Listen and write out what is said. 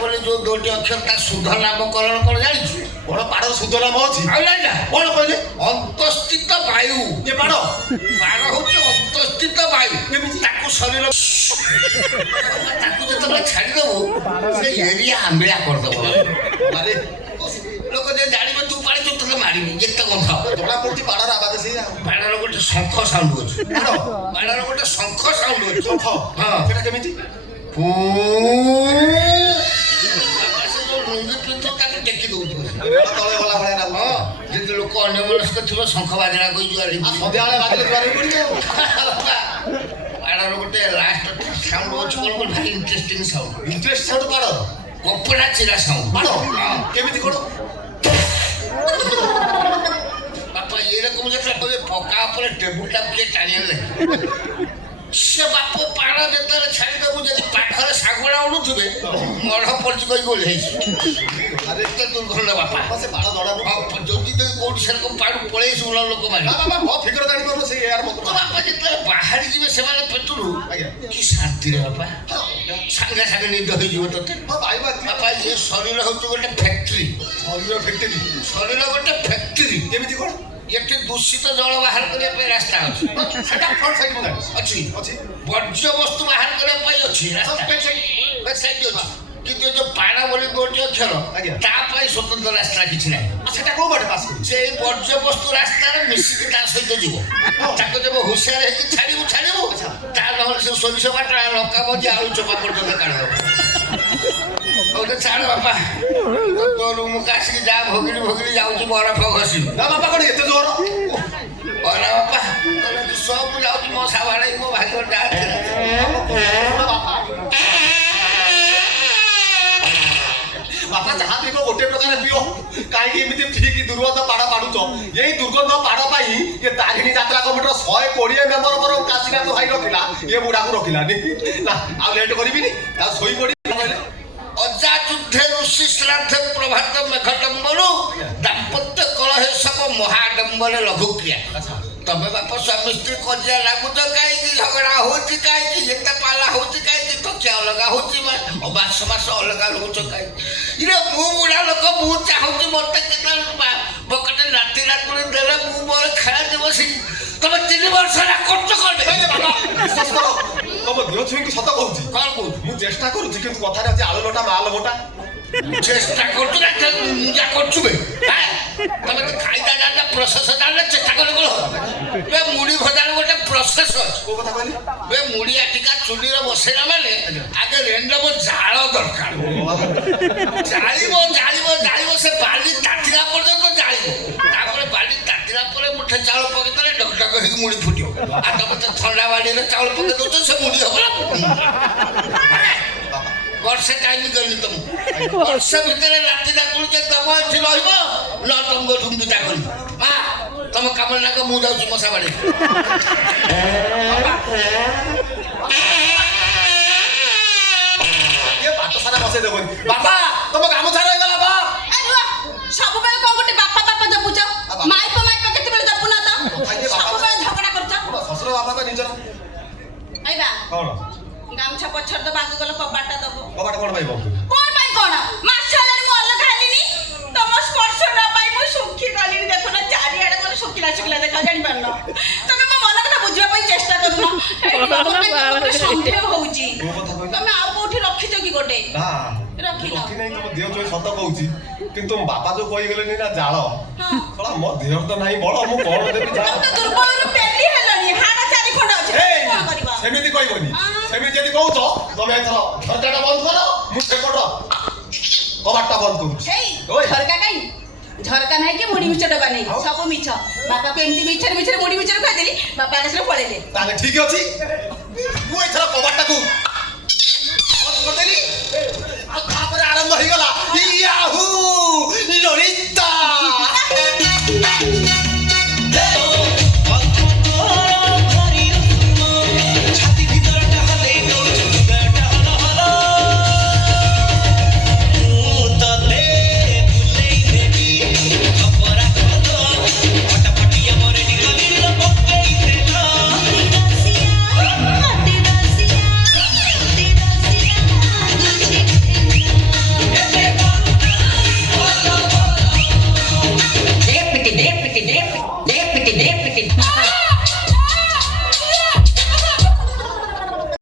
ବୋଲି ଯୋଉ ଦୁଇଟି ଅକ୍ଷର ତା ଶୁଦ୍ଧ ନାମକରଣ କଣ ଜାଣିଛୁ? ବଡ ପାଡର ଶୁଦ୍ଧ ନାମ ଅଛି? ଆଉ ନାଇଁ ନା କଣ କହିଲେ? ଅନ୍ତଃସ୍ଥିତ ବାୟୁ। ଏ ପାଡ ହଉଛି ଅନ୍ତଃସ୍ଥିତ ବାୟୁ। କେମିତି? ତାକୁ ଶରୀର ତାକୁ ଯେତେବେଳେ ଛାଡ଼ିଦବୁ ସେ ଏରିଆ ଆମ୍ବିଳା କରିଦବ। ଆରେ ଲୋକ ଯେ ଜାଣିବେ ତୁ ପାଳିଛୁ ତତେ ମାରିବି ଯେତେ ଗନ୍ଧ। ଜଣା ପଡୁଛି ପାଡର ଆବାଜ ସେଇ ବାଣର ଗୋଟେ ଶଙ୍ଖ ସାଉଣ୍ଡ ଅଛି। ପାଡ ବାଣର ଗୋଟେ ଶଙ୍ଖ ସାଉଣ୍ଡ ଅଛି। ଶଙ୍ଖ ହଁ ସେଟା କେମିତି? ସେ ଯୋଉ ଲୁଙ୍ଗି ପିନ୍ଧ ତାକୁ ଟେକି ଦଉଥିବ। ବେଳ ତଳେ ଗଲା ଭଳିଆ ନା? ହଁ ଯଦି ଲୋକ ଅନ୍ୟମନସ୍କ ଥିବ ଶଙ୍ଖ ବାଜଣା କହି ଯୁଆରି ସନ୍ଧ୍ୟାବେଳେ ବାଜିଲେ ଜୁଆର ପଡିବ। ବାଣର ଗୋଟେ ଲାଷ୍ଟ ସାଉଣ୍ଡ ଅଛି କଣ କଣ ଭାରି interesting sound. Interest sound powder? କପଡ଼ା ଚିରା ସାଉଣ୍ଡ। ପାଡ କେମିତି କଣ? ବାପା ଏରକମ ଯେତେବେଳେ କହିବେ ପକା ଉପରେ ଟେବୁଲଟା କିଏ ଟାଣି ଆଣିଲେ ସେ ବାପ ପାଣ ଯେତେବେଳେ ଛାଡ଼ିଦେବୁ ଯଦି ପାଖରେ ଶାଗୁଣା ଉଡୁଥିବେ ମଢ ପଡିଛି କହି ଗୋଲ ହେଇଛି। ଆରେ ଏତେ ଦୁର୍ଗନ୍ଧ ବାପା। ସେ ପାଡ ଜଣା ଯଦି ତ କୋଉଠି ସେରକମ ପାଣି ପଳେଇ ଶୁଣ ଲୋକ ମାନେ ଫିଗର ଜାଣିପାରୁନ ସେଇ ଏୟାର ତ ବାପା ଯେତେବେଳେ ବାହାରି ଯିବେ ସେମାନେ ପେଟରୁ ଆଜ୍ଞା କି ଶାନ୍ତିରେ ବାପା ସାଙ୍ଗେ ସାଙ୍ଗେ ନିଦ ହେଇଯିବ ତତେ। ବାପା ଏ ଶରୀର ହଉଛି ଗୋଟେ ଫ୍ୟାକ୍ଟ୍ରି। ଶରୀର ଫ୍ୟାକ୍ଟ୍ରି? ଶରୀର ଗୋଟେ ଫ୍ୟାକ୍ଟ୍ରି। କେମିତି କଣ? ଏଠି ଦୂଷିତ ଜଳ ବାହାର କରିବା ପାଇଁ ରାସ୍ତା ଅଛି। ସେଟା ଫ୍ରଣ୍ଟ ସାଇଡ୍ ମୁଁ ଜାଣିଛି। ଅଛି ଅଛି ବର୍ଜ୍ୟବସ୍ତୁ ବାହାର କରିବା ପାଇଁ ଅଛି ରାସ୍ତା ବ୍ୟାକ୍ ସାଇଡ୍ ଅଛି। କିନ୍ତୁ ଯୋଉ ପାଣ ବୋଲି ଗୋଟେ ଅକ୍ଷର ଆଜ୍ଞା ତା ପାଇଁ ସ୍ୱତନ୍ତ୍ର ରାସ୍ତା କିଛି ନାହିଁ। ସେଟା କୋଉ ବାଟେ ପାସ୍ କରୁଛି? ସେଇ ବର୍ଜ୍ୟବସ୍ତୁ ରାସ୍ତାରେ ମିଶିକି ତା ସହିତ ଯିବ। ତାକୁ ଯେବେ ହୁସିଆର ହେଇକି ଛାଡ଼ିବୁ ତା ନହେଲେ ସେ ସୋରିଷ ବାଟଣା ଲଙ୍କା ଭଜି ଆଳୁ ଚୋପା ପର୍ଯ୍ୟନ୍ତ କାଢିଦବ। ହଉ ତ ଛାଡ଼ ବାପା ତୋ ରୁମକୁ ଆସିକି ଯାହା ଭୋଗିଲି ଯାଉଛି ବରଫ ଘଷିବୁ। ନା ବାପା କଣ ଏତେ ଜୋର? ଅନା ବାପା ସବୁ ଯାଉଛି ମୋ ସାବାଡ଼େ ମୋ ଭାଗ୍ୟ ଯାହା ବାପା ଯାହା ପିଇବ ଗୋଟେ ପ୍ରକାର ପିଅ। କାହିଁକି ଏମିତି ଠିକ ଦୁର୍ଗନ୍ଧ ପାଡ ପାଡୁଛ? ଏଇ ଦୁର୍ଗନ୍ଧ ପାଡ ପାଇଁ ଏ ତାରିଣୀ ଯାତ୍ରା କମିଟିର 120 ମେମ୍ବରଙ୍କର କାଶୀନାଥ ଭାଇ ରଖିଲା, ଏ ବୁଢାକୁ ରଖିଲାନି। ନା ଆଉ ଲେଟ୍ କରିବିନି, ଆଉ ଶୋଇପଡି। ଅଜା ଯୁଦ୍ଧେ ଋଷି ଶ୍ରାଦ୍ଧେ ପ୍ରଭାତ ମେଘଡମ୍ବରୁ ଦାମ୍ପତ୍ୟ କଳହେ ସବ ମହାଡମ୍ବରେ ଲଘୁକ୍ରିୟା। ତମେ ବାପ ସ୍ୱାମୀ ସ୍ତ୍ରୀ କଜିଆ ଲାଗୁଛ କାହିଁକି? ଝଗଡ଼ା ହଉଛି କାହିଁକି? ଏତେ ପାଲା ହଉଛି କାହିଁକି? ତକିଆ ଅଲଗା ହଉଛି ମାସ ମାସ ଅଲଗା ରହୁଛ କାହିଁକି? ଇରେ ମୁଁ ବୁଢା ଲୋକ ମୁଁ ଚାହୁଁଛି ମତେ କେତେବେଳେ ବକଟେ ରାତି ରାତିରେ ଦେଲେ ମୁଁ ମୋର ଖେଳା ଯିବ ସେ ତମେ 3 ବର୍ଷ ହେଲା କରୁଛ କଣ? ବିଶ୍ୱାସ କର ତମ ଦେହ ଛୁଇଁକି ସତ କହୁଛି। କଣ କହୁଛୁ? ମୁଁ ଚେଷ୍ଟା କରୁଛି କିନ୍ତୁ କଥାରେ ଅଛି ଆଳୁ ଲୋଟା ମାଲ ମୋଟା। ଚେଷ୍ଟା କରୁଛୁ ନା ଯା କରୁଛୁ ବେ? ତମେ ତ ଖାଇଦା ଜାଣିନା ପ୍ରୋସେସ ଜାଣିନା ଚେଷ୍ଟା କଲେ କଣ? ବେ ମୁଢି ଭଜାର ଗୋଟେ ପ୍ରୋସେସ ଅଛି। କୋଉ କଥା କହିଲି? ବେ ମୁଢି ଆଟିକା ଚୁଲିରେ ବସେଇଲା ମାନେ ଆଗେ ରେଣ୍ଡମ ଜାଳ ଦରକାର। ଜାଳିବ ସେ ବାଲି ତାତିଲା ପର୍ଯ୍ୟନ୍ତ ଜାଳିବ। ତାପରେ ବାଲି ତାତିଲା ପରେ ମୁଠେ ଚାଉଳ ପକେଇଦେଲେ ଡକ ଡକ ହେଇକି ମୁଢି ଫୁଟିବ। ଆଉ ତମେ ତ ଥଣ୍ଡା ବାଲିରେ ଚାଉଳ ପକେଇ ଦଉଛ ସେ ମୁଢି ହବ ନା? ବର୍ଷେ ଟାଇମ୍ ଗଲି ତମକୁ। ବର୍ଷ ଭିତରେ ରାତି ଡାକୁଛୁ ଯେ ତମ ଏଠି ରହିବ ନ ତମକୁ ଏଠୁ ବିଦା କରିବି। ତମ କାମ ନାକ ମୁଁ ଯାଉଛି ମଶା ବାଡ଼ି। ବାଟ ସାରା ବସେଇ ଦେବନି। ବାପା ତମ କାମ ସାରା ହେଇଗଲା। ବାପ ସବୁବେଳେ କଣ ଗୋଟେ ବାପା ବାପା ଜପୁଛ? ମାଇପ କେତେବେଳେ ଜପୁନା ତ? ସବୁବେଳେ ଝଗଡା କରୁଛ। ଶ୍ୱଶୁର ବାପା ତ ନିଜର। ଆଇବା କଣ ଗାମଛା ପଛରେ ତ ବାଗୁ ଗଲ କବାଟଟା ଦବ। କବାଟ କଣ ପାଇଁ ବନ୍ଦ? କଣ ପାଇଁ କଣ? ମାସ ହେଲାଣି ମୁଁ ଅଲଗା ହେଲିନି। ତମ ସ୍ପର୍ଶ ନ ପାଇ ମୁଁ ଶୁଖି ଗଲିଣି। ଦେଖୁନ ଚାରିଆଡେ ମୋର ଶୁଖିଲା ଦେଖା ଜାଣିପାରୁନ। ତମେ ମୋ ମନ କଥା ବୁଝିବା ପାଇଁ ଚେଷ୍ଟା କରୁନ। ସନ୍ଦେହ ହଉଛି ତମେ ଆଉ କୋଉଠି ରଖିଛ କି ଗୋଟେ? ରଖିନ। ତମ ଦେହ ଯୋଉ ସତ କହୁଛି କିନ୍ତୁ ବାପା ଯୋଉ କହିଗଲେନି ନା ଜାଳ ମୋ ଦେହ ତ ନାହିଁ ବଳ ମୁଁ କଣ ଦେବି? ଦୁର୍ବଳରୁ ପେଲି ହେଲଣି। ହାଡ଼ 4 ଖଣ୍ଡ ଅଛି। କଣ କରିବ? ସେମିତି କହିବନି। ସେମିତି ଯଦି କହୁଛ ତମେ ଏଥର ଝରକାଟା ବନ୍ଦ କର। ମୁଁ ସେପଟ କବାଟଟା ବନ୍ଦ କରୁଛି। ଝରକା କାଇଁ? ଝରକା ନାହିଁ କି ମୁଢି ମିଛ ଡବା ନାହିଁ। ସବୁ ମିଛ। ବାପାକୁ ଏମିତି ମିଛରେ ମୁଢି ମିଛରେ କହିଦେଲି। ବାପା ଆକାଶରେ ପଳେଇଲେ। ତାହେଲେ ଠିକ ଅଛି ମୁଁ ଏଥର କବାଟଟାକୁ